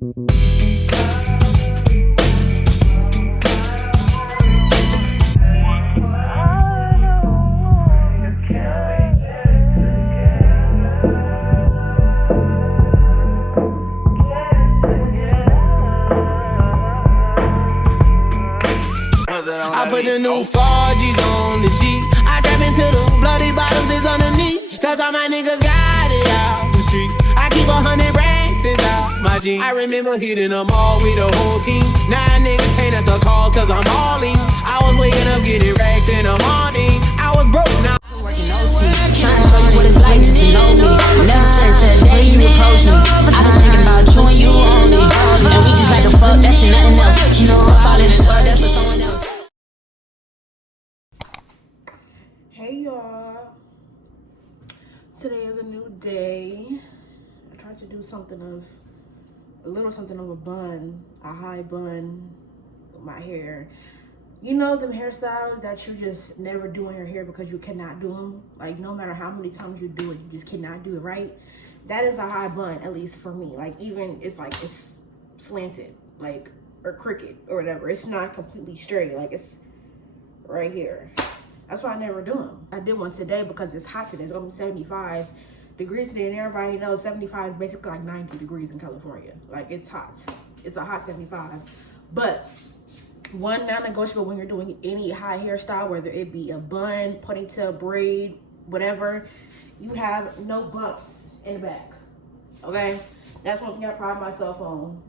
I put the new 4Gs on the G. I trap into the bloody bottoms is underneath. Cause all my niggas got it out the streets. I keep 100 racks inside my jeans. I remember hitting them all with the whole team. Now niggas can't answer calls cause I'm balling. I was waking up getting racks in the morning. I was broke now. Working OT, trying to show you what it's like to know me. Never since the day you approached me, I've been thinking about you and you only. And we just like to fuck, that's nothing else. You know, I'm falling in love, that's for someone else. Hey y'all, today is a new day. I tried to do a little something of a bun, a high bun with my hair. You know them hairstyles that you just never do in your hair because you cannot do them? Like no matter how many times you do it, you just cannot do it right. That is a high bun, at least for me. Like even it's slanted, like, or crooked or whatever. It's not completely straight, like it's right here. That's why I never do them. I did one today because it's hot today. It's gonna be 75 degrees today, and everybody knows 75 is basically like 90 degrees in California. Like it's hot. It's a hot 75. But one non-negotiable when you're doing any high hairstyle, whether it be a bun, ponytail, braid, whatever, you have no bumps in the back. Okay? That's one thing I pride myself on.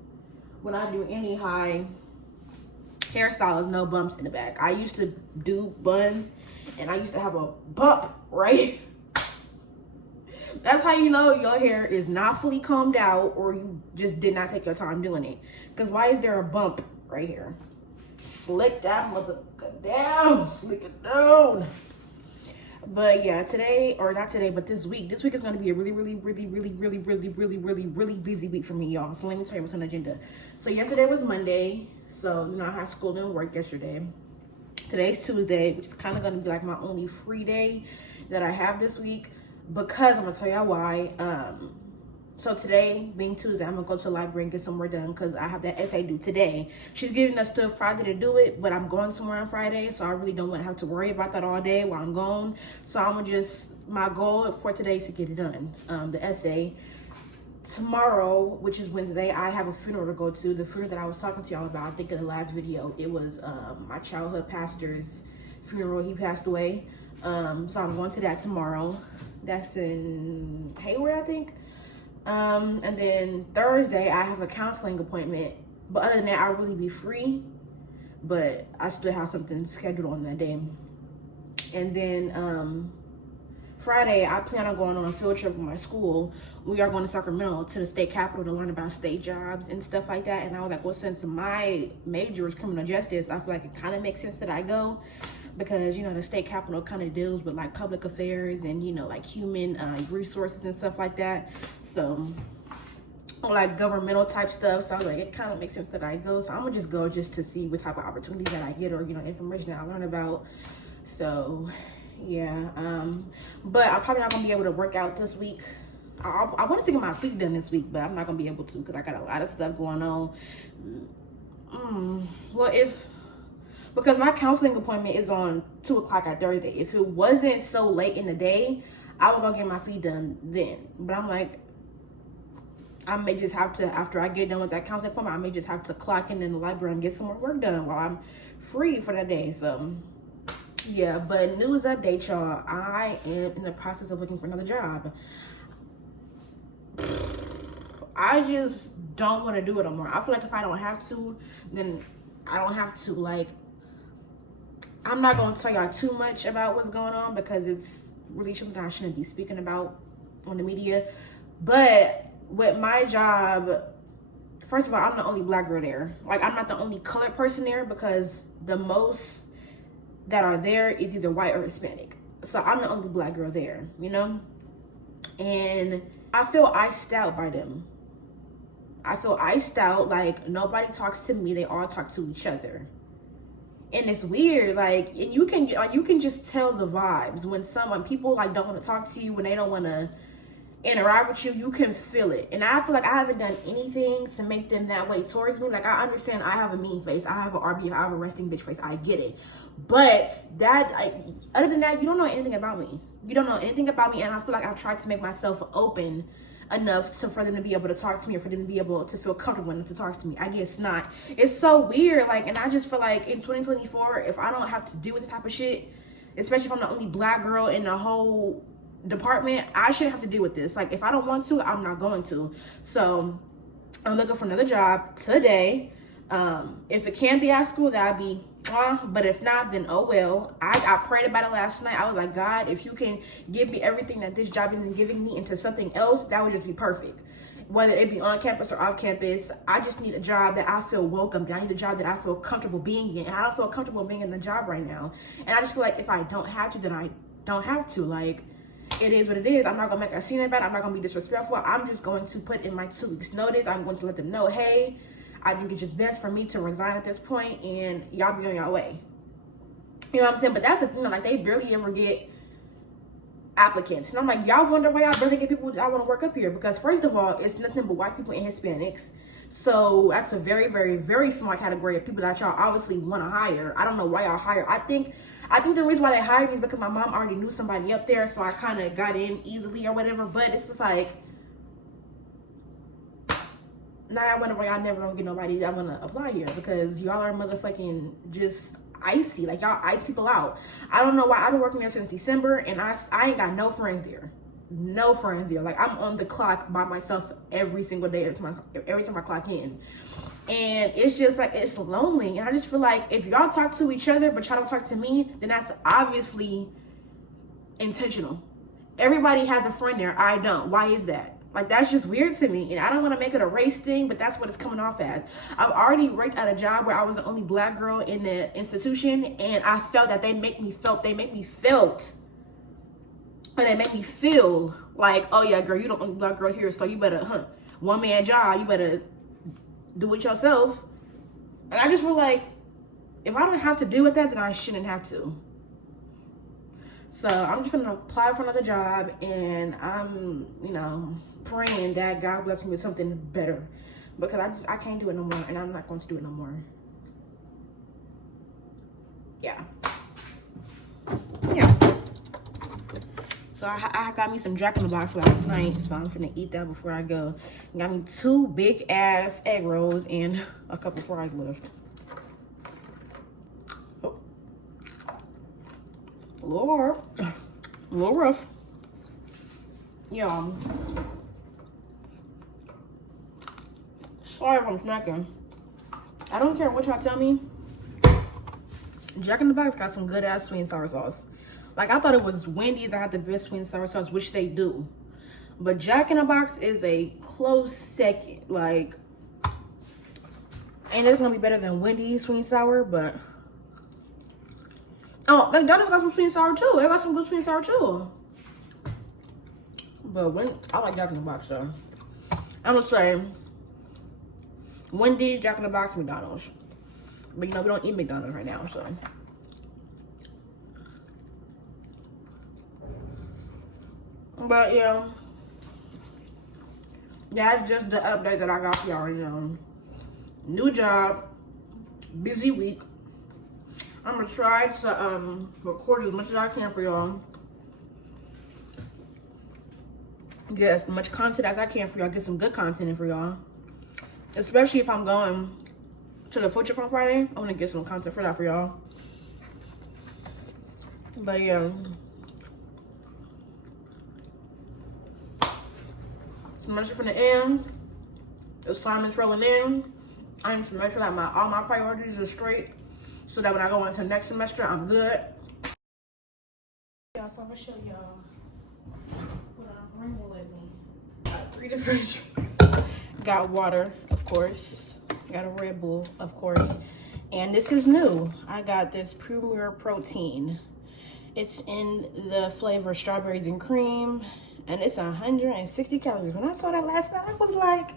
When I do any high hairstyle, is no bumps in the back. I used to do buns and I used to have a bump, right? That's how you know your hair is not fully combed out or you just did not take your time doing it. Because why is there a bump right here? Slick that motherfucker down. Slick it down. But yeah, today, or not today, but this week is going to be a really busy week for me, y'all. So let me tell you what's on the agenda. So yesterday was Monday. So, you know, I had school and work yesterday. Today's Tuesday, which is kind of going to be like my only free day that I have this week, because I'm going to tell y'all why. So today, being Tuesday, I'm going to go to the library and get some work done because I have that essay due today. She's giving us till Friday to do it, but I'm going somewhere on Friday, so I really don't want to have to worry about that all day while I'm gone. So I'm going to just, my goal for today is to get it done, the essay. Tomorrow, which is Wednesday, I have a funeral to go to. The funeral that I was talking to y'all about, I think in the last video, it was my childhood pastor's funeral. He passed away. So I'm going to that tomorrow. That's in Hayward, I think. And then Thursday, I have a counseling appointment. But other than that, I'll really be free. But I still have something scheduled on that day. And then Friday, I plan on going on a field trip with my school. We are going to Sacramento to the state capitol to learn about state jobs and stuff like that. And I was like, well, since my major is criminal justice, I feel like it kind of makes sense that I go. Because, you know, the state capitol kind of deals with like public affairs and, you know, like human resources and stuff like that. So, like governmental type stuff. So I was like, it kind of makes sense that I go. So I'm gonna just go just to see what type of opportunities that I get or, you know, information that I learn about. So yeah, but I'm probably not gonna be able to work out this week. I wanted to get my feet done this week, but I'm not gonna be able to because I got a lot of stuff going on. Well, because my counseling appointment is on 2 o'clock on Thursday. If it wasn't so late in the day, I would go get my feet done then. But I'm like, I may just have to, after I get done with that counseling appointment, I may just have to clock in the library and get some more work done while I'm free for the day. So yeah, but news update, y'all. I am in the process of looking for another job. I just don't want to do it anymore. I feel like if I don't have to, then I don't have to. Like, I'm not going to tell y'all too much about what's going on because it's really something I shouldn't be speaking about on the media. But with my job, first of all, I'm the only black girl there. Like, I'm not the only colored person there because the most that are there is either white or Hispanic. So I'm the only black girl there, you know? And I feel iced out by them. I feel iced out, like nobody talks to me, they all talk to each other. And it's weird, like, and you can just tell the vibes when people like don't want to talk to you, when they don't want to interact with you, you can feel it. And I feel like I haven't done anything to make them that way towards me. Like, I understand I have a mean face, I have an RB, I have a resting bitch face, I get it. But that, other than that, you don't know anything about me. You don't know anything about me, and I feel like I've tried to make myself open enough for them to be able to talk to me, or for them to be able to feel comfortable enough to talk to me. I guess not. It's so weird, like, and I just feel like in 2024, if I don't have to deal with this type of shit, especially if I'm the only black girl in the whole department, I shouldn't have to deal with this. Like, if I don't want to, I'm not going to. So I'm looking for another job today. If it can be at school, that'd be but if not, then oh well. I prayed about it last night. I was like, God, if you can give me everything that this job isn't giving me into something else, that would just be perfect. Whether it be on campus or off campus, I just need a job that I feel welcomed. I need a job that I feel comfortable being in. And I don't feel comfortable being in the job right now. And I just feel like if I don't have to, then I don't have to. Like, it is what it is. I'm not gonna make a scene about it. I'm not gonna be disrespectful. I'm just going to put in my 2 weeks notice. I'm going to let them know, hey, I think it's just best for me to resign at this point, and y'all be on your way. You know what I'm saying? But that's the thing, like, they barely ever get applicants. And I'm like, y'all wonder why y'all barely get people that want to work up here? Because first of all, it's nothing but white people and Hispanics. So that's a very, very, very small category of people that y'all obviously want to hire. I don't know why y'all hire. I think the reason why they hired me is because my mom already knew somebody up there, so I kind of got in easily or whatever. But it's just like, now I wonder why y'all never don't get nobody that want to apply here, because y'all are motherfucking just icy. Like, y'all ice people out. I don't know why. I've been working there since December, and I ain't got no friends there. No friends there. Like, I'm on the clock by myself every single day, every time I clock in. And it's just like, it's lonely. And I just feel like if y'all talk to each other but y'all don't talk to me, then that's obviously intentional. Everybody has a friend there. I don't. Why is that? Like, that's just weird to me. And I don't want to make it a race thing, but that's what it's coming off as. I've already worked at a job where I was the only black girl in the institution, and I felt that they make me feel like, oh yeah, girl, you the only black girl here, so you better, one man job, you better do it yourself. And I just feel like, if I don't have to deal with that, then I shouldn't have to. So I'm just gonna apply for another job, and I'm, praying that God bless me with something better, because I can't do it no more, and I'm not going to do it no more. Yeah. So I got me some Jack in the Box last night, so I'm finna eat that before I go. Got me 2 big ass egg rolls and a couple fries left. Oh. A little rough. Y'all. Sorry if I'm snacking. I don't care what y'all tell me. Jack in the Box got some good ass sweet and sour sauce. Like, I thought it was Wendy's that had the best sweet and sour sauce, which they do. But Jack in the Box is a close second. Like, ain't it gonna be better than Wendy's sweet and sour, but oh, McDonald's got some sweet and sour too. They got some good sweet and sour too. But I like Jack in the Box though. I'm gonna say Wendy's, Jack in the Box, McDonald's. But we don't eat McDonald's right now, so. But yeah, that's just the update that I got for y'all. New job, busy week. I'm gonna try to record as much as I can for y'all. Get as much content as I can for y'all. Get some good content in for y'all. Especially if I'm going to the food trip on Friday. I want to get some content for that for y'all. But yeah. Semester from the end. Assignments rolling in. I need to make sure that all my priorities are straight, so that when I go into next semester, I'm good. Yeah, so I'm gonna show y'all what I'm bringing with me. Got 3 different drinks. Got water, of course. Got a Red Bull, of course. And this is new. I got this Premier Protein. It's in the flavor strawberries and cream, and it's 160 calories. When I saw that last night, I was like,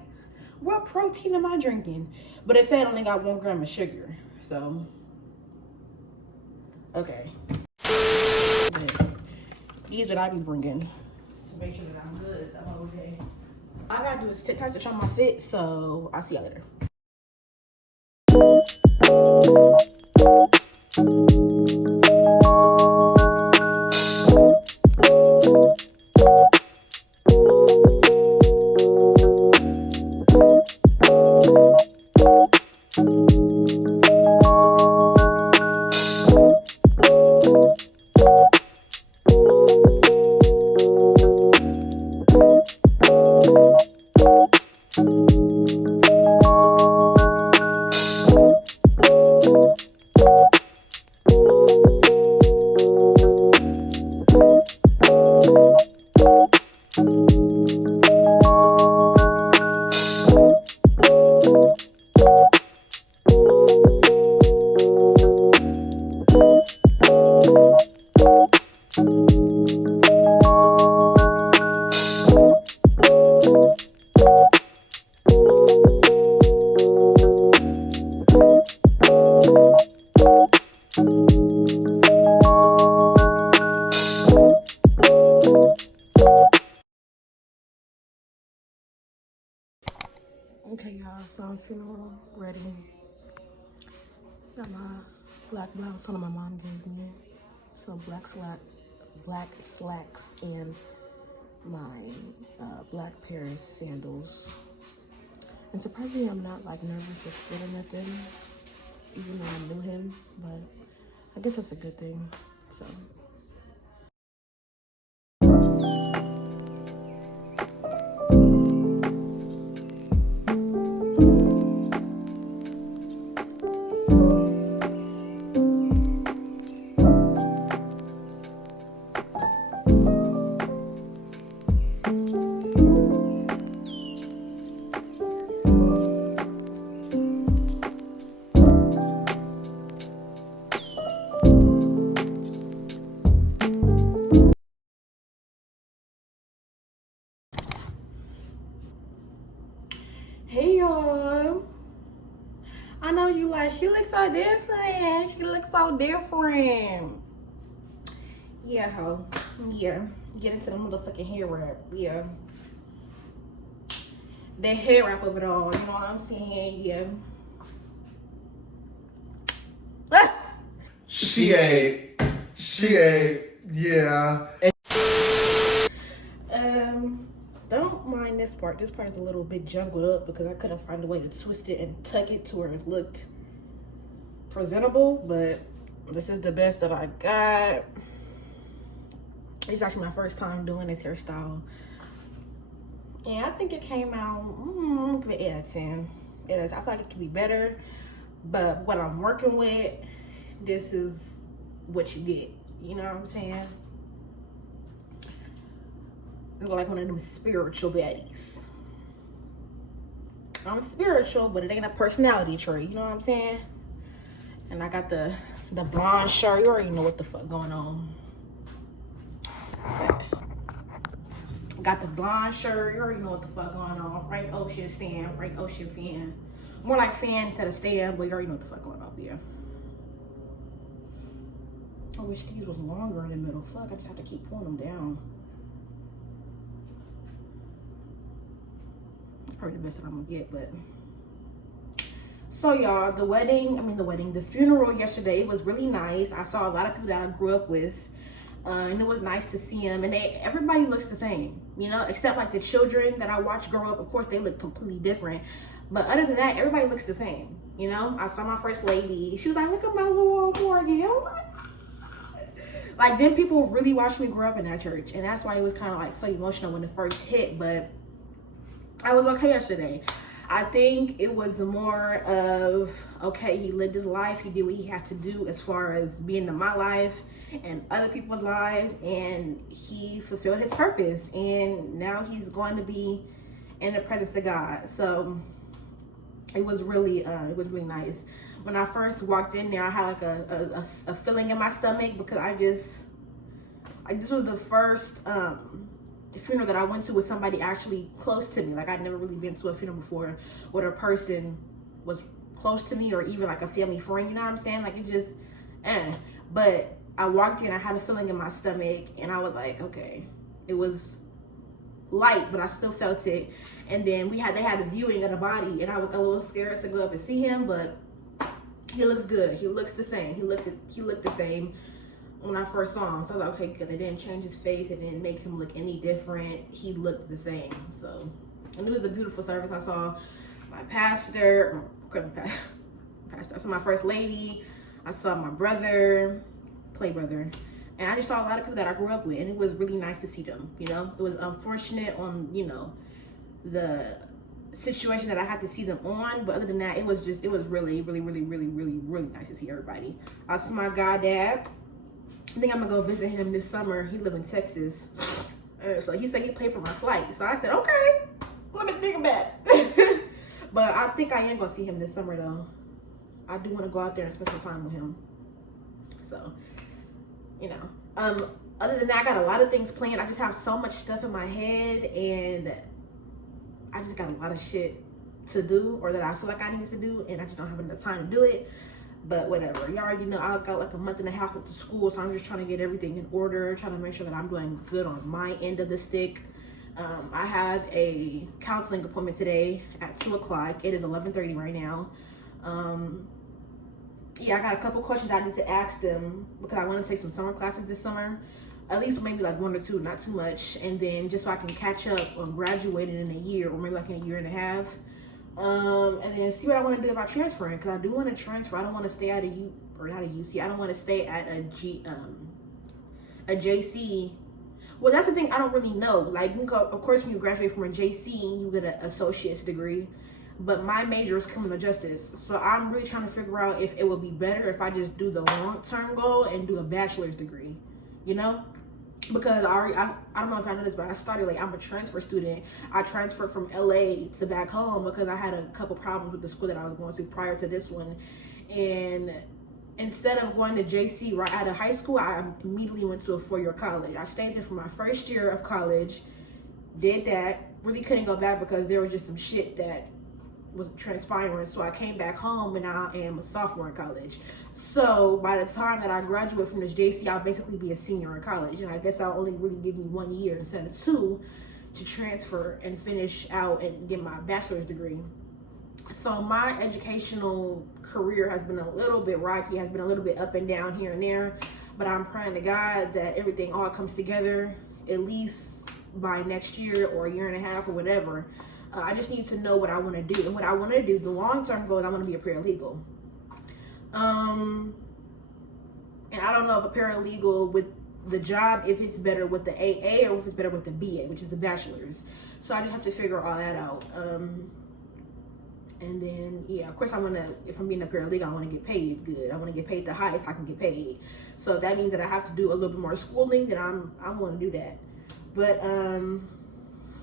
what protein am I drinking? But it said it only got 1 gram of sugar. So, okay. These that I be bringing to make sure that I'm good the whole day. All I gotta do is TikTok to show my fit, so I'll see y'all later. Okay, y'all, so I'm funeral ready. Got my black blouse on my mom gave me. So black slacks and my black pair of sandals. And surprisingly, I'm not like nervous or scared or nothing, even though I knew him, but I guess that's a good thing, so. Hey y'all, I know you like, she looks so different, she looks so different. Yeah, ho, yeah, get into the motherfucking hair wrap, yeah. The hair wrap of it all, you know what I'm saying, yeah. She ate, yeah. Don't mind this part. This part is a little bit jumbled up because I couldn't find a way to twist it and tuck it to where it looked presentable, but this is the best that I got. It's actually my first time doing this hairstyle. And I think it came out, I'm gonna give it 8 out of 10. I feel like it could be better, but what I'm working with, this is what you get. You know what I'm saying? Like one of them spiritual baddies. I'm spiritual, but it ain't a personality trait, you know what I'm saying? And I got the blonde shirt. You already know what the fuck going on. Got the blonde shirt. You already know what the fuck going on. Frank Ocean stand, Frank Ocean fan. More like fan instead of stand, but you already know what the fuck going on, yeah. I wish these was longer in the middle. Fuck, I just have to keep pulling them down. Probably the best that I'm gonna get, but. So y'all, the funeral yesterday, it was really nice. I saw a lot of people that I grew up with, and it was nice to see them. And everybody looks the same, you know, except like the children that I watched grow up. Of course, they look completely different. But other than that, everybody looks the same, you know. I saw my first lady. She was like, look at my little old Morgan. Like, then people really watched me grow up in that church. And that's why it was kind of like so emotional when it first hit. But I was okay yesterday. I think it was more of, okay, he lived his life. He did what he had to do as far as being in my life and other people's lives. And he fulfilled his purpose. And now he's going to be in the presence of God. So it was really nice. When I first walked in there, I had like a feeling in my stomach because this was the first funeral that I went to with somebody actually close to me. Like, I'd never really been to a funeral before where a person was close to me or even like a family friend, you know what I'm saying? Like, it just, But I walked in, I had a feeling in my stomach, and I was like, okay, it was light, but I still felt it. And then they had a viewing of the body, and I was a little scared to go up and see him, but he looks good. He looks the same. He looked the same when I first saw him. So I was like, okay, good. They didn't change his face. It didn't make him look any different. He looked the same. So, and it was a beautiful service. I saw my pastor, I saw my first lady. I saw my brother, play brother. And I just saw a lot of people that I grew up with, and it was really nice to see them, you know. It was unfortunate on, you know, the situation that I had to see them on, but other than that, it was really, really, really, really, really, really nice to see everybody. I saw my goddad. I think I'm gonna go visit him this summer. He live in Texas. So he said he'd pay for my flight. So I said, okay, let me think about it. But I think I am gonna see him this summer though. I do want to go out there and spend some time with him. So, you know, other than that, I got a lot of things planned. I just have so much stuff in my head, and I just got a lot of shit to do, or that I feel like I need to do, and I just don't have enough time to do it. But whatever, you already know I got like a month and a half with the school, so I'm just trying to get everything in order, trying to make sure that I'm doing good on my end of the stick. I have a counseling appointment today at 2 o'clock. It is 11:30 right now. Yeah, I got a couple questions I need to ask them because I want to take some summer classes this summer. At least maybe like 1 or 2, not too much. And then just so I can catch up on graduating in a year, or maybe like in a year and a half. And then see what I want to do about transferring, because I do want to transfer. I don't want to stay at I don't want to stay at a JC. Well, that's the thing, I don't really know. Like, you go, of course, when you graduate from a JC, you get an associate's degree. But my major is criminal justice. So I'm really trying to figure out if it would be better if I just do the long-term goal and do a bachelor's degree, you know? Because I don't know if I know this, but I started, like, I'm a transfer student. I transferred from LA to back home because I had a couple problems with the school that I was going to prior to this one. And instead of going to JC right out of high school, I immediately went to a 4-year college. I stayed there for my first year of college, did that, really couldn't go back because there was just some shit that was transpiring. So I came back home, and I am a sophomore in college. So by the time that I graduate from this JC, I'll basically be a senior in college, and I guess I'll only really give me 1 year instead of 2 to transfer and finish out and get my bachelor's degree. So my educational career has been a little bit rocky, has been a little bit up and down here and there, but I'm praying to God that everything all comes together at least by next year or a year and a half or whatever. I just need to know what I want to do. And what I want to do, the long-term goal is I want to be a paralegal. And I don't know if a paralegal with the job, if it's better with the AA or if it's better with the BA, which is the bachelor's. So I just have to figure all that out. And then, yeah, of course I want to, if I'm being a paralegal, I want to get paid good. I want to get paid the highest I can get paid. So that means that I have to do a little bit more schooling, then I'm going to do that. But,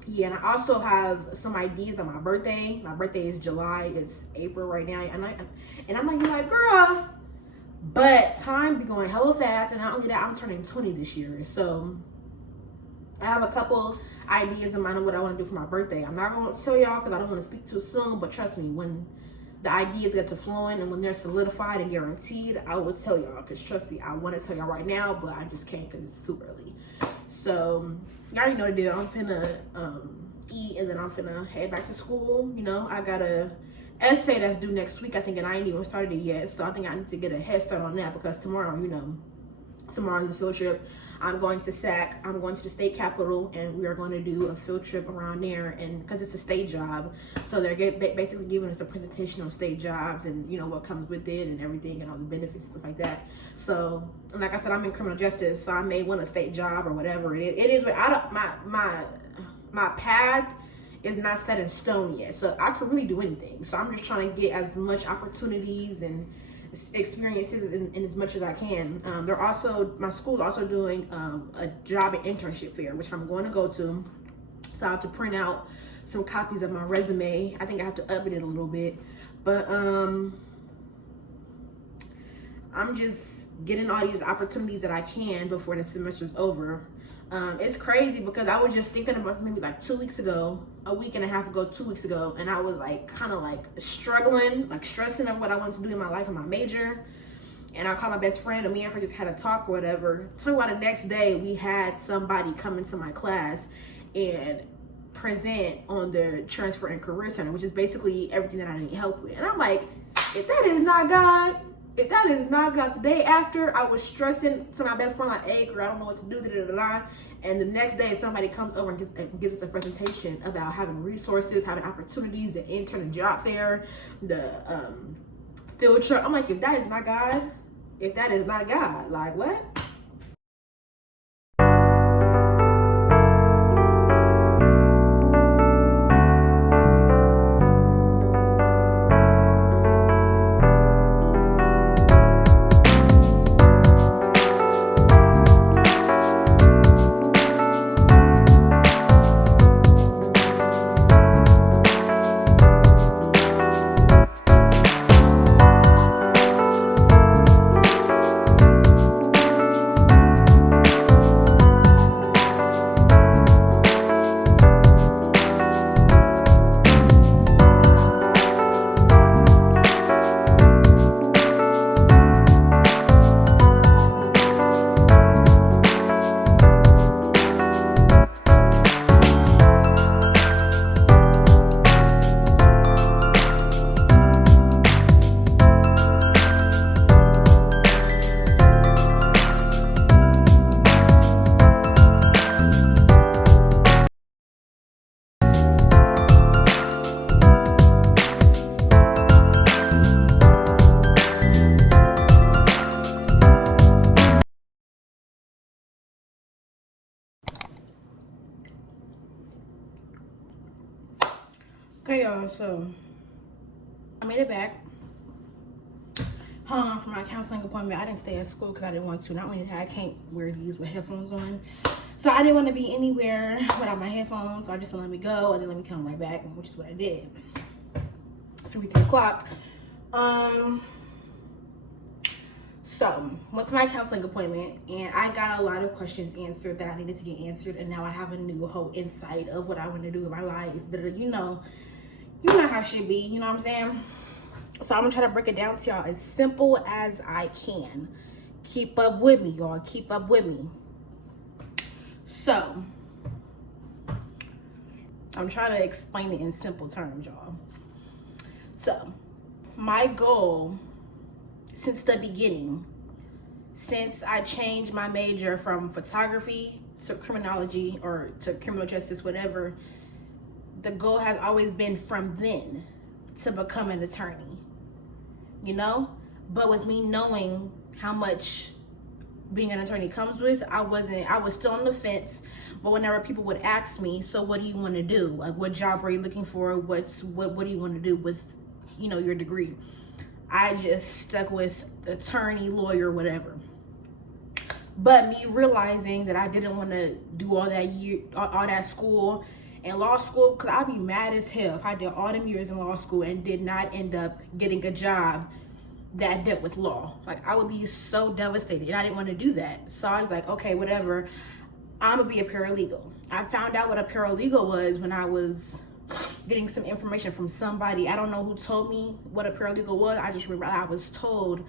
yeah, and I also have some ideas on my birthday. My birthday is July. It's April right now. And I'm like, girl, but time be going hella fast. And not only that, I'm turning 20 this year. So I have a couple ideas in mind of what I want to do for my birthday. I'm not going to tell y'all because I don't want to speak too soon. But trust me, when the ideas get to flowing and when they're solidified and guaranteed, I will tell y'all. Because trust me, I want to tell y'all right now, but I just can't because it's too early. So y'all already know the deal. I'm finna eat, and then I'm finna head back to school. You know, I got a essay that's due next week, I think, and I ain't even started it yet. So I think I need to get a head start on that because tomorrow, you know, tomorrow's the field trip. I'm going to SAC. I'm going to the state capitol, and we are going to do a field trip around there. And because it's a state job, so they're basically giving us a presentation on state jobs and, you know, what comes with it and everything and all the benefits, stuff like that. So, and like I said, I'm in criminal justice, so I may want a state job or whatever it is. It is, but I don't, my path is not set in stone yet, so I could really do anything. So I'm just trying to get as much opportunities and experiences in as much as I can. My school is also doing a job and internship fair, which I'm going to go to. So I have to print out some copies of my resume. I think I have to update it a little bit, but I'm just getting all these opportunities that I can before the semester's over. It's crazy because I was just thinking about maybe like 2 weeks ago, a week and a half ago, 2 weeks ago, and I was like kind of like struggling, like stressing of what I wanted to do in my life and my major. And I called my best friend, and me and her just had a talk or whatever. Talking about the next day, we had somebody come into my class, and present on the Transfer and Career Center, which is basically everything that I need help with. And I'm like, if that is not God, the day after, I was stressing to my best friend like, hey, girl, I don't know what to do, and the next day somebody comes over and gives us a presentation about having resources, having opportunities, the intern and job fair, the field trip. I'm like, if that is not God, like what? Okay, y'all, so I made it back home from my counseling appointment. I didn't stay at school because I didn't want to. Not only that, I can't wear these with headphones on, so I didn't want to be anywhere without my headphones, so I just let me go and then let me come right back, which is what I did. It's 3 o'clock. So went to my counseling appointment and I got a lot of questions answered that I needed to get answered, and now I have a new whole insight of what I want to do in my life. You know how it should be, you know what I'm saying? So I'm gonna try to break it down to y'all as simple as I can. Keep up with me, y'all. Keep up with me. So I'm trying to explain it in simple terms, y'all. So my goal since the beginning, since I changed my major from photography to criminology or to criminal justice, whatever, the goal has always been from then to become an attorney, you know? But with me knowing how much being an attorney comes with, I was still on the fence. But whenever people would ask me, so what do you want to do? Like, what job are you looking for? What do you want to do with, you know, your degree? I just stuck with attorney, lawyer, whatever. But me realizing that I didn't want to do all that school and law school, because I'd be mad as hell if I did all them years in law school and did not end up getting a job that dealt with law. Like, I would be so devastated, and I didn't want to do that. So I was like, okay, whatever, I'm gonna be a paralegal. I found out what a paralegal was when I was getting some information from somebody. I don't know who told me what a paralegal was. I just remember I was told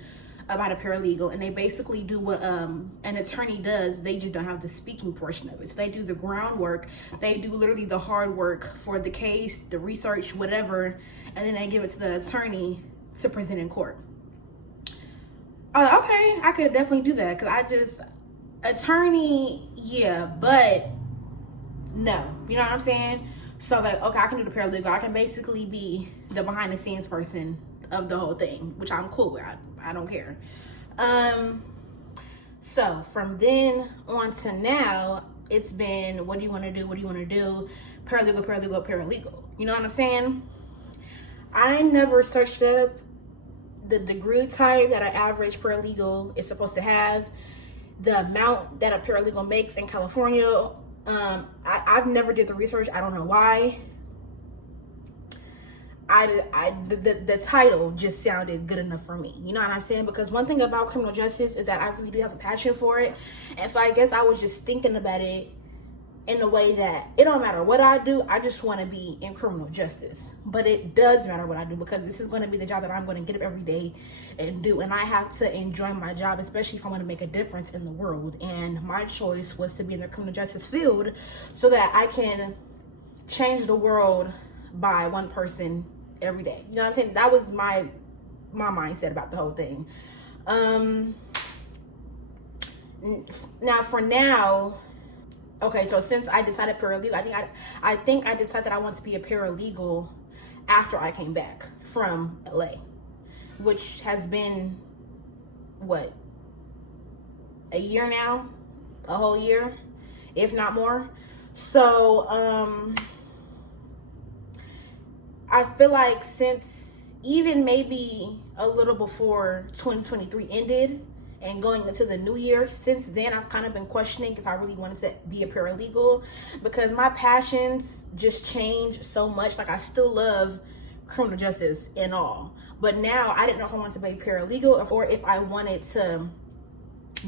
about a paralegal, and they basically do what an attorney does. They just don't have the speaking portion of it. So they do the groundwork. They do literally the hard work for the case, the research, whatever, and then they give it to the attorney to present in court. Okay, I could definitely do that, because attorney, yeah, but no, you know what I'm saying? So like, okay, I can do the paralegal. I can basically be the behind the scenes person of the whole thing, which I'm cool with. I don't care. So from then on to now, it's been, what do you want to do? What do you want to do? Paralegal, paralegal, paralegal. You know what I'm saying? I never searched up the degree type that an average paralegal is supposed to have, the amount that a paralegal makes in California. I've never did the research. I don't know why. The title just sounded good enough for me. You know what I'm saying? Because one thing about criminal justice is that I really do have a passion for it. And so I guess I was just thinking about it in a way that it don't matter what I do, I just want to be in criminal justice. But it does matter what I do, because this is going to be the job that I'm going to get up every day and do. And I have to enjoy my job, especially if I want to make a difference in the world. And my choice was to be in the criminal justice field so that I can change the world by one person every day. You know what I'm saying? That was my mindset about the whole thing. Now for now, okay, so since I decided paralegal, I think I decided that I want to be a paralegal after I came back from LA, which has been what, a year now, a whole year, if not more. So I feel like since even maybe a little before 2023 ended and going into the new year, since then I've kind of been questioning if I really wanted to be a paralegal, because my passions just changed so much. Like, I still love criminal justice and all, but now I didn't know if I wanted to be a paralegal or if I wanted to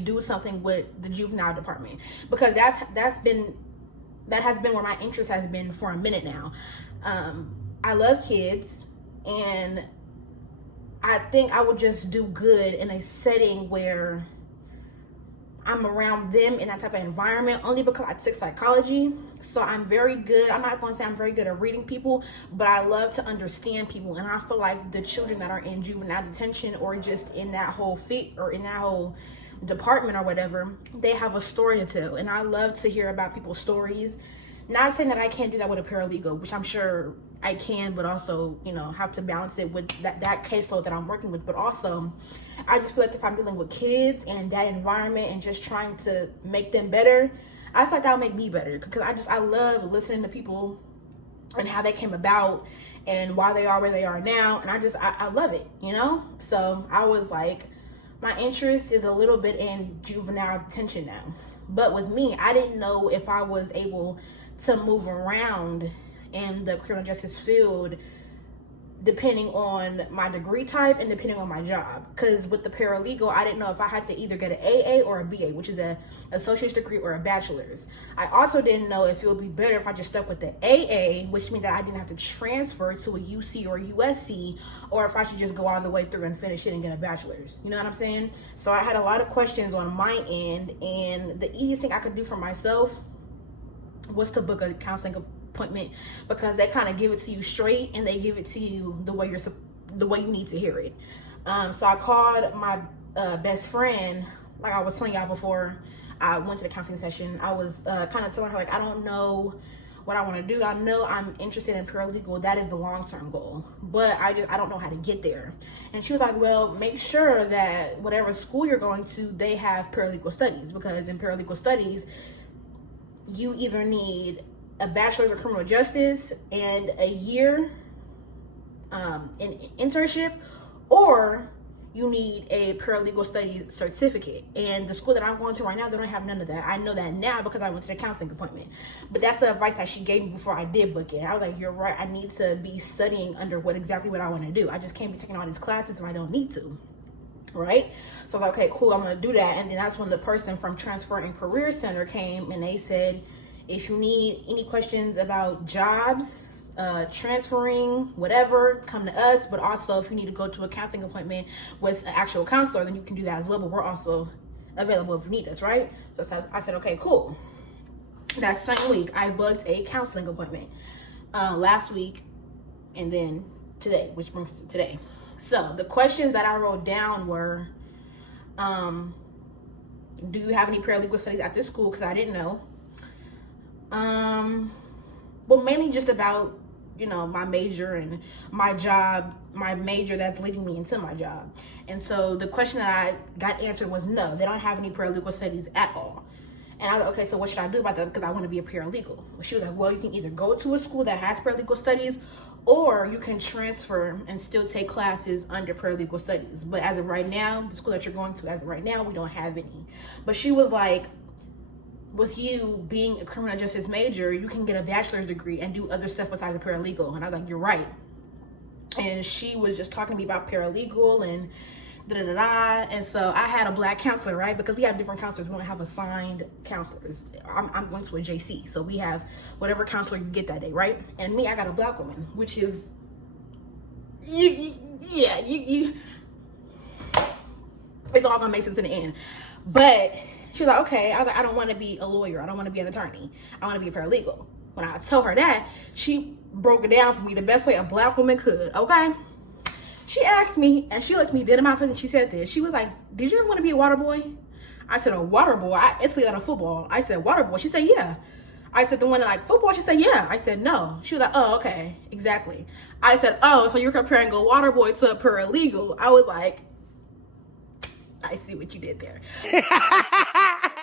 do something with the juvenile department, because that has been where my interest has been for a minute now. I love kids, and I think I would just do good in a setting where I'm around them in that type of environment, only because I took psychology. So I'm very good. I'm not going to say I'm very good at reading people, but I love to understand people. And I feel like the children that are in juvenile detention or just in that whole in that whole department or whatever, they have a story to tell. And I love to hear about people's stories. Not saying that I can't do that with a paralegal, which I'm sure I can, but also, you know, have to balance it with that caseload that I'm working with. But also, I just feel like if I'm dealing with kids and that environment and just trying to make them better, I feel like that'll make me better, because I love listening to people and how they came about and why they are where they are now. And I love it, you know? So I was like, my interest is a little bit in juvenile detention now. But with me, I didn't know if I was able to move around in the criminal justice field depending on my degree type and depending on my job. Because with the paralegal, I didn't know if I had to either get an AA or a BA, which is an associate's degree or a bachelor's. I also didn't know if it would be better if I just stuck with the AA, which means that I didn't have to transfer to a UC or USC, or if I should just go all the way through and finish it and get a bachelor's. You know what I'm saying? So I had a lot of questions on my end, and the easiest thing I could do for myself was to book a counseling appointment, because they kind of give it to you straight and they give it to you the way you need to hear it. So I called my best friend, like I was telling y'all before I went to the counseling session. I was kind of telling her, like, I don't know what I want to do. I know I'm interested in paralegal. That is the long-term goal, but I don't know how to get there. And she was like, well, make sure that whatever school you're going to, they have paralegal studies, because in paralegal studies, you either need a bachelor's of criminal justice and a year in internship, or you need a paralegal studies certificate. And the school that I'm going to right now, they don't have none of that. I know that now because I went to the counseling appointment. But that's the advice that she gave me before I did book it. I was like, you're right. I need to be studying under exactly what I want to do. I just can't be taking all these classes if I don't need to. Right? So I was like, okay, cool, I'm going to do that. And then that's when the person from Transfer and Career Center came, and they said, if you need any questions about jobs, transferring, whatever, come to us. But also, if you need to go to a counseling appointment with an actual counselor, then you can do that as well. But we're also available if you need us, right? So I said, okay, cool. That same week, I booked a counseling appointment last week, and then today, which brings us to today. So the questions that I wrote down were, do you have any paralegal studies at this school? Because I didn't know. Well, mainly just about, you know, my major and my job, my major that's leading me into my job. And so the question that I got answered was no, they don't have any paralegal studies at all. And I was like, okay, so what should I do about that? Because I want to be a paralegal. She was like, well, you can either go to a school that has paralegal studies, or you can transfer and still take classes under paralegal studies. But as of right now, the school that you're going to, as of right now, we don't have any. But she was like, with you being a criminal justice major, you can get a bachelor's degree and do other stuff besides a paralegal. And I was like, you're right. And she was just talking to me about paralegal and da-da-da-da. And so I had a black counselor, right? Because we have different counselors. We don't have assigned counselors. I'm going to a JC. So we have whatever counselor you get that day, right? And me, I got a black woman, which is, it's all gonna make sense in the end. But she was like, okay. I was like, I don't want to be a lawyer. I don't want to be an attorney. I want to be a paralegal. when I told her that, she broke it down for me the best way a black woman could, okay? She asked me, and she looked me dead in my face, and she said this. She was like, did you ever want to be a water boy? I said, a water boy? I instantly out of football. I said, water boy? She said, yeah. I said, the one that like football? She said, yeah. I said, no. She was like, oh, okay, exactly. I said, oh, so you're comparing a water boy to a paralegal. I was like, I see what you did there.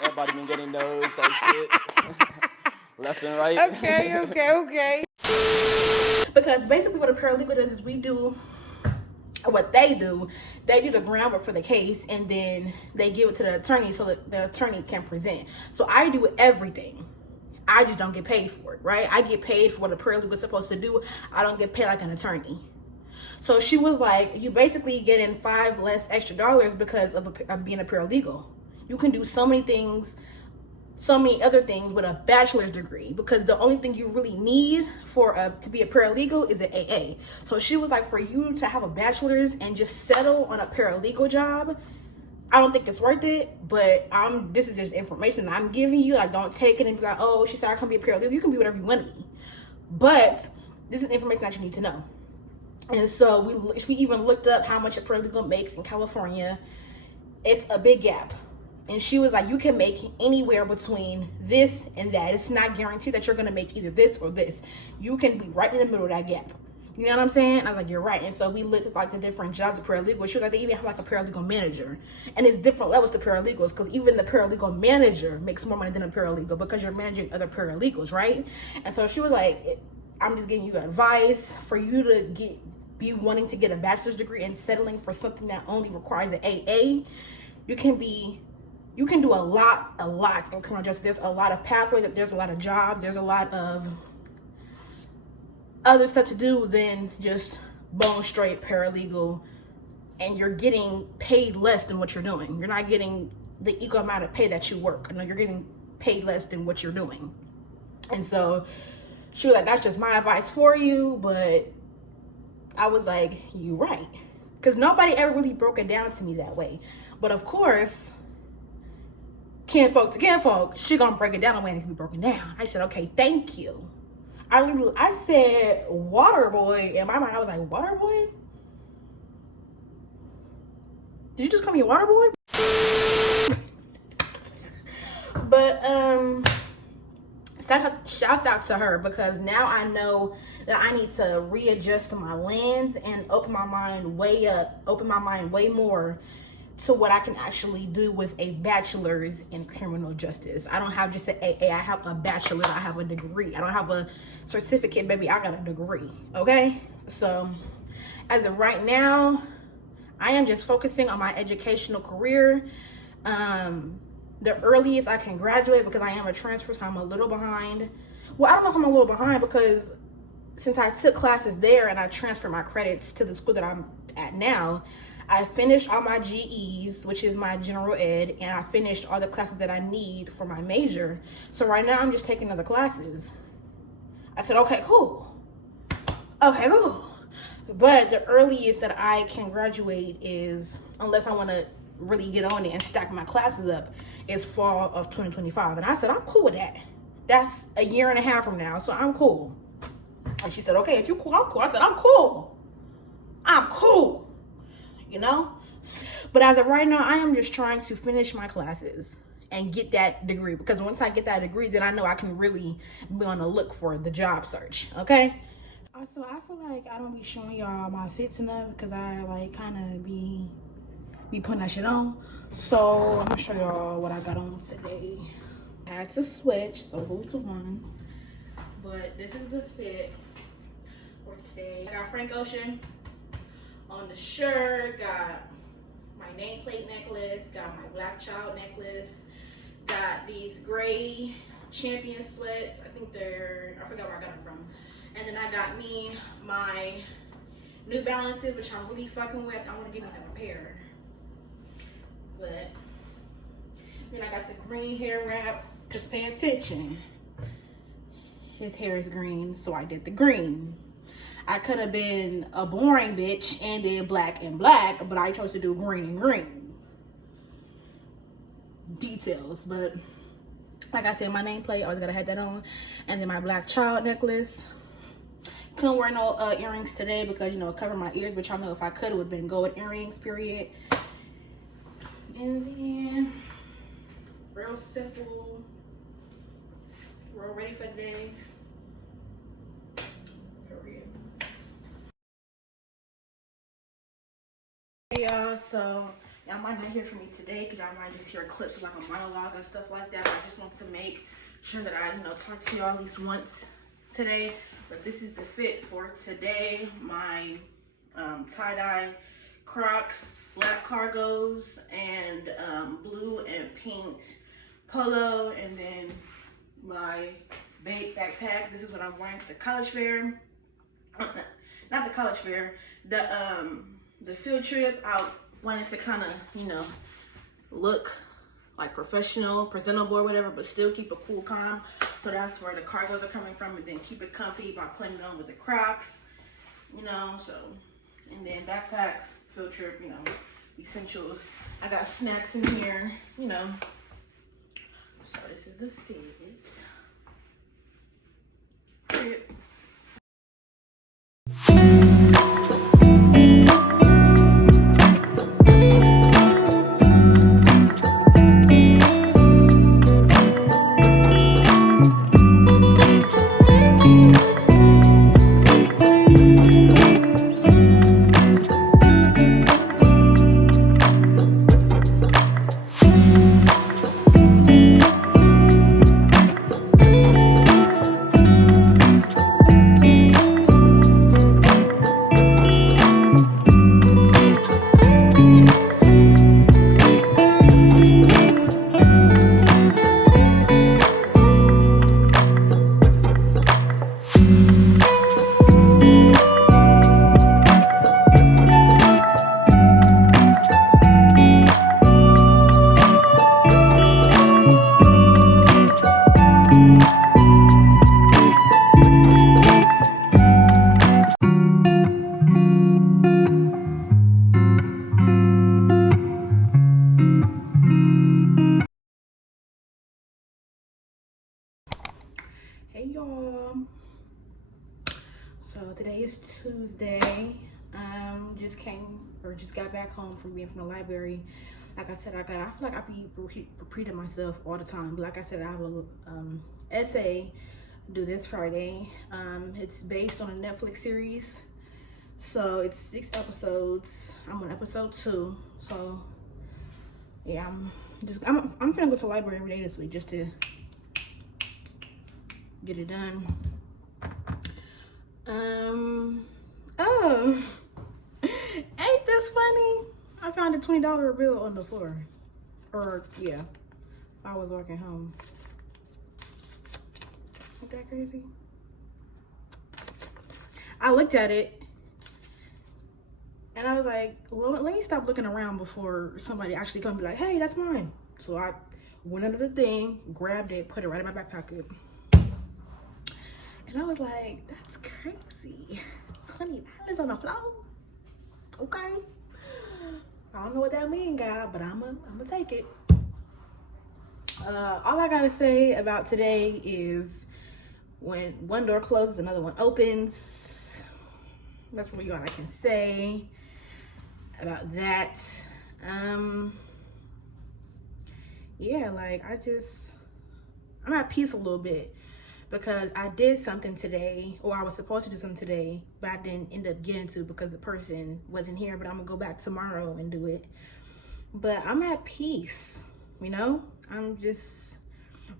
Everybody been getting those type shit. Left and right. Okay. Because basically what a paralegal does is we do what they do the groundwork for the case, and then they give it to the attorney so that the attorney can present. So I do everything. I just don't get paid for it, right? I get paid for what a paralegal is supposed to do. I don't get paid like an attorney. So she was like, you basically getting $5 less extra because of being a paralegal. You can do so many things, so many other things with a bachelor's degree, because the only thing you really need to be a paralegal is an AA. So she was like, for you to have a bachelor's and just settle on a paralegal job, I don't think it's worth it. But this is just information I'm giving you. Like, don't take it and be like, oh, she said I can be a paralegal. You can be whatever you want to be. But this is information that you need to know. And so we even looked up how much a paralegal makes in California. It's a big gap. And she was like, you can make anywhere between this and that. It's not guaranteed that you're going to make either this or this. You can be right in the middle of that gap. You know what I'm saying? I was like, you're right. And so we looked at like the different jobs of paralegal. She was like, they even have like a paralegal manager. And it's different levels to paralegals, because even the paralegal manager makes more money than a paralegal, because you're managing other paralegals, right? And so she was like, I'm just giving you advice for you to be wanting to get a bachelor's degree and settling for something that only requires an AA. You can do a lot in criminal justice. There's a lot of pathways, there's a lot of jobs, there's a lot of other stuff to do than just bone straight paralegal, and you're getting paid less than what you're doing. You're not getting the equal amount of pay that you work. No, you're getting paid less than what you're doing. And so she was like, that's just my advice for you. But I was like, you right. Because nobody ever really broke it down to me that way. But of course, kinfolk to kinfolk, she gonna break it down the way it needs to be broken down. I said, okay, thank you. I said water boy. In my mind, I was like, water boy? Did you just call me a water boy? But shouts out to her, because now I know that I need to readjust my lens and open my mind way more to what I can actually do with a bachelor's in criminal justice. I don't have just an AA, I have a bachelor's, I have a degree. I don't have a certificate, baby, I got a degree, okay? So, as of right now, I am just focusing on my educational career. The earliest I can graduate, because I am a transfer, so I'm a little behind. Well, I don't know if I'm a little behind, because since I took classes there and I transferred my credits to the school that I'm at now, I finished all my GEs, which is my general ed, and I finished all the classes that I need for my major. So right now I'm just taking other classes. I said, okay, cool. But the earliest that I can graduate is, unless I want to really get on it and stack my classes up, is fall of 2025. And I said, I'm cool with that. That's a year and a half from now, so I'm cool. And she said, okay, if you cool, I'm cool. I said, I'm cool. You know? But as of right now, I am just trying to finish my classes and get that degree, because once I get that degree, then I know I can really be on the look for the job search, okay? Also, I feel like I don't be showing y'all my fits enough, because I like kind of be putting that shit on. So I'm gonna show y'all what I got on today. I had to switch, so who's the one? But this is the fit for today. I got Frank Ocean on the shirt, got my nameplate necklace, got my black child necklace, got these gray Champion sweats. I forgot where I got them from. And then I got me my New Balances, which I'm really fucking with. I want to get another pair. But then I got the green hair wrap, because pay attention. His hair is green, so I did the green. I could have been a boring bitch and did black and black, but I chose to do green and green. Details, but Like I said, my nameplate, I always gotta have that on. And then my black child necklace. Couldn't wear no earrings today because, you know, it covered my ears, but y'all know if I could, it would have been gold earrings, period. And then, real simple, real ready for the day, period. Hey y'all, so y'all might not hear from me today because y'all might just hear clips of like a monologue and stuff like that. But I just want to make sure that I, you know, talk to y'all at least once today. But this is the fit for today. My tie-dye Crocs, black cargos, and blue and pink polo, and then my BAPE backpack. This is what I'm wearing to the college fair. Not the college fair, the field trip. I wanted to kind of, you know, look like professional, presentable or whatever, but still keep a cool, calm. So that's where the cargos are coming from, and then keep it comfy by putting it on with the Crocs, you know. So, and then backpack, field trip, you know, essentials. I got snacks in here, you know. So this is the fit. Hey y'all, so today is Tuesday. Just got back home from being from the library. Like I said, I feel like I be repeating myself all the time, but like I said, I have a essay due this Friday. It's based on a Netflix series, so it's 6 episodes. I'm on episode 2, so yeah, I'm finna go to the library every day this week just to get it done. Oh, ain't this funny? I found a $20 bill on the floor. Or yeah, I was walking home. Ain't that crazy? I looked at it and I was like, well, let me stop looking around before somebody actually come and be like, hey, that's mine. So I went under the thing, grabbed it, put it right in my back pocket. And I was like, that's crazy. $20 on the floor. Okay. I don't know what that means, guy, but I'm gonna take it. All I gotta say about today is when one door closes, another one opens. That's really all I can say about that. Yeah, like I'm at peace a little bit. Because I did something today, or I was supposed to do something today, but I didn't end up getting to because the person wasn't here, but I'm gonna go back tomorrow and do it. But I'm at peace, you know? When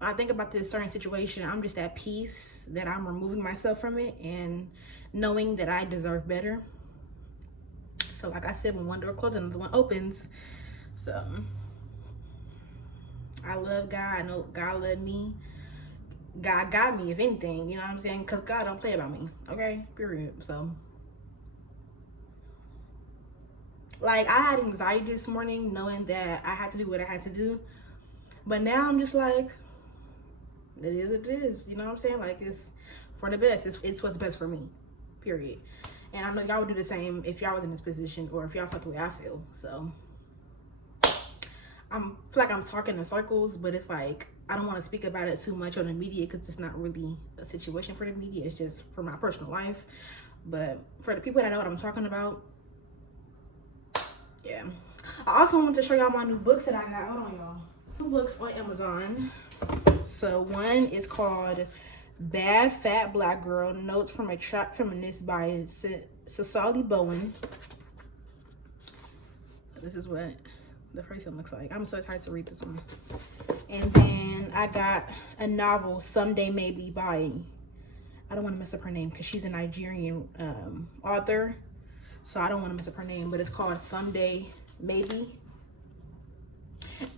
I think about this certain situation, I'm just at peace that I'm removing myself from it and knowing that I deserve better. So like I said, when one door closes, another one opens. So I love God, I know God loved me. God got me, if anything, you know what I'm saying? Because God don't play about me, okay? Period. So, like, I had anxiety this morning knowing that I had to do what I had to do. But now I'm just like, it is what it is. You know what I'm saying? Like, it's for the best. It's what's best for me, period. And I know y'all would do the same if y'all was in this position or if y'all felt the way I feel. So, I feel like I'm talking in circles, but it's like, I don't want to speak about it too much on the media because it's not really a situation for the media. It's just for my personal life. But for the people that know what I'm talking about, yeah. I also want to show y'all my new books that I got. Hold on, y'all. Two books on Amazon. So one is called Bad Fat Black Girl, Notes from a Trapped Feminist by Cecily Bowen. This is what the first one looks like. I'm so excited to read this one. And then I got a novel, Someday Maybe, by, I don't want to mess up her name because she's a Nigerian author. So I don't want to mess up her name, but it's called Someday Maybe.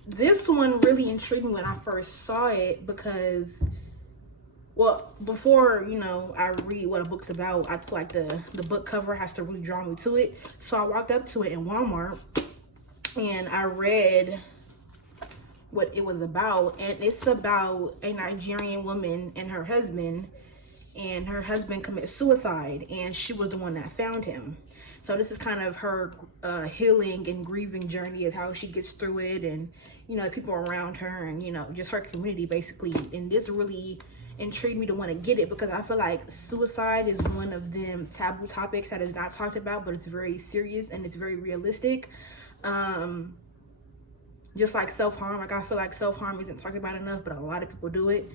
This one really intrigued me when I first saw it because, well, before, you know, I read what a book's about, I feel like the book cover has to really draw me to it. So I walked up to it in Walmart and I read what it was about. And it's about a Nigerian woman and her husband commits suicide, and she was the one that found him. So this is kind of her healing and grieving journey of how she gets through it, and, you know, people around her, and, you know, just her community basically. And this really intrigued me to want to get it because I feel like suicide is one of them taboo topics that is not talked about, but it's very serious and it's very realistic. Just like self-harm, like I feel like self-harm isn't talked about enough, but a lot of people do it.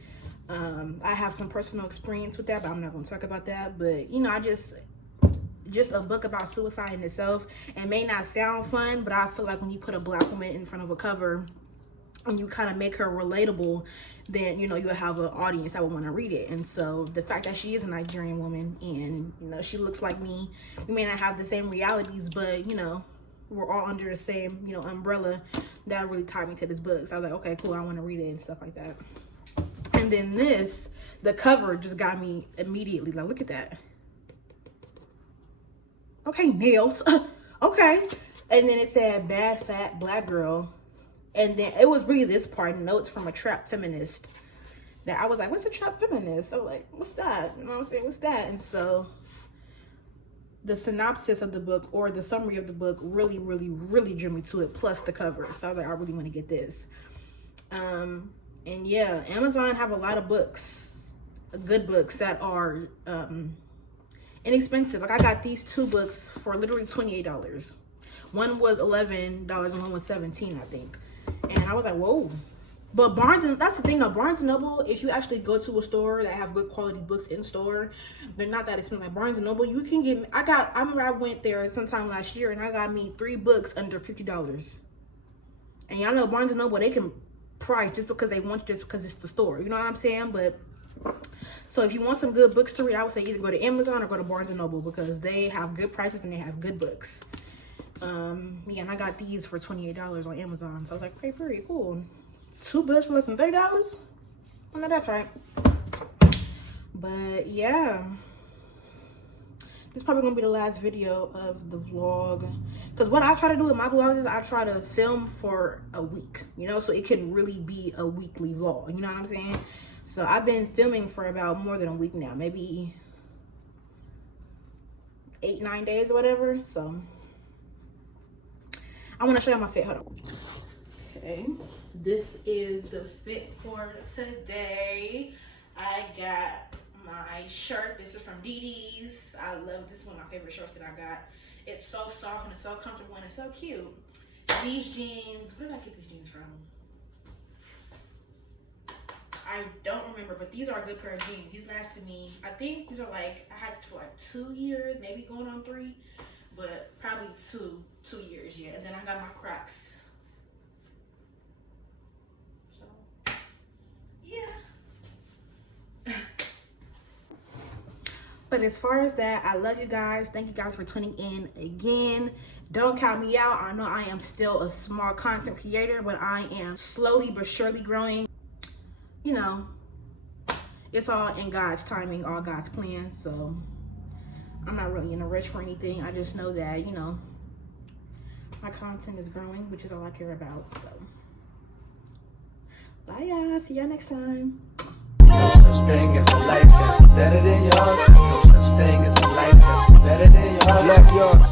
I have some personal experience with that, but I'm not going to talk about that. But, you know, I just a book about suicide in itself. It may not sound fun, but I feel like when you put a black woman in front of a cover and you kind of make her relatable, then, you know, you'll have an audience that will want to read it. And so the fact that she is a Nigerian woman and, you know, she looks like me, we may not have the same realities, but, you know, we're all under the same, you know, umbrella. That really tied me to this book. So I was like, okay, cool, I want to read it and stuff like that. And then the cover just got me immediately. Like, look at that. Okay, nails. Okay. And then it said Bad Fat Black Girl. And then it was really this part, Notes from a Trapped Feminist, that I was like, what's a trapped feminist? I was like, what's that? You know what I'm saying? What's that? And so the synopsis of the book, or the summary of the book, really, really, really drew me to it, plus the cover. So I was like, I really want to get this. And yeah, Amazon have a lot of books, good books that are inexpensive. Like I got these two books for literally $28. One was $11 and one was $17, I think. And I was like, whoa. But that's the thing though, Barnes & Noble, if you actually go to a store that have good quality books in store, they're not that expensive. Like Barnes & Noble, you can get, I remember I went there sometime last year and I got me 3 books under $50. And y'all know Barnes & Noble, they can price just because they want, just because it's the store. You know what I'm saying? But so if you want some good books to read, I would say either go to Amazon or go to Barnes & Noble because they have good prices and they have good books. Yeah, and I got these for $28 on Amazon. So I was like, hey, pretty cool. 2 books for less than $30? I know that's right. But yeah, this is probably gonna be the last video of the vlog, because what I try to do with my vlogs is I try to film for a week, you know, so it can really be a weekly vlog, you know what I'm saying? So I've been filming for about more than a week now, maybe 8-9 days or whatever. So I want to show you my fit. Hold on. Okay, this is the fit for today. I got my shirt. This is from DD's. I love this, one of my favorite shirts that I got. It's so soft and it's so comfortable and it's so cute. These jeans, where did I get these jeans from? I don't remember, but these are a good pair of jeans. These lasted me, I think these are like, I had for like 2 years, maybe going on 3, but probably two years, yeah. And then I got my Crocs. So, yeah. But as far as that, I love you guys. Thank you guys for tuning in again. Don't count me out. I know I am still a small content creator, but I am slowly but surely growing. You know, it's all in God's timing, all God's plan. So I'm not really in a rush for anything. I just know that, you know, my content is growing, which is all I care about. So bye y'all. See y'all next time. No such thing as a life that's better than yours. No such thing as a life that's better than yours. Left yours.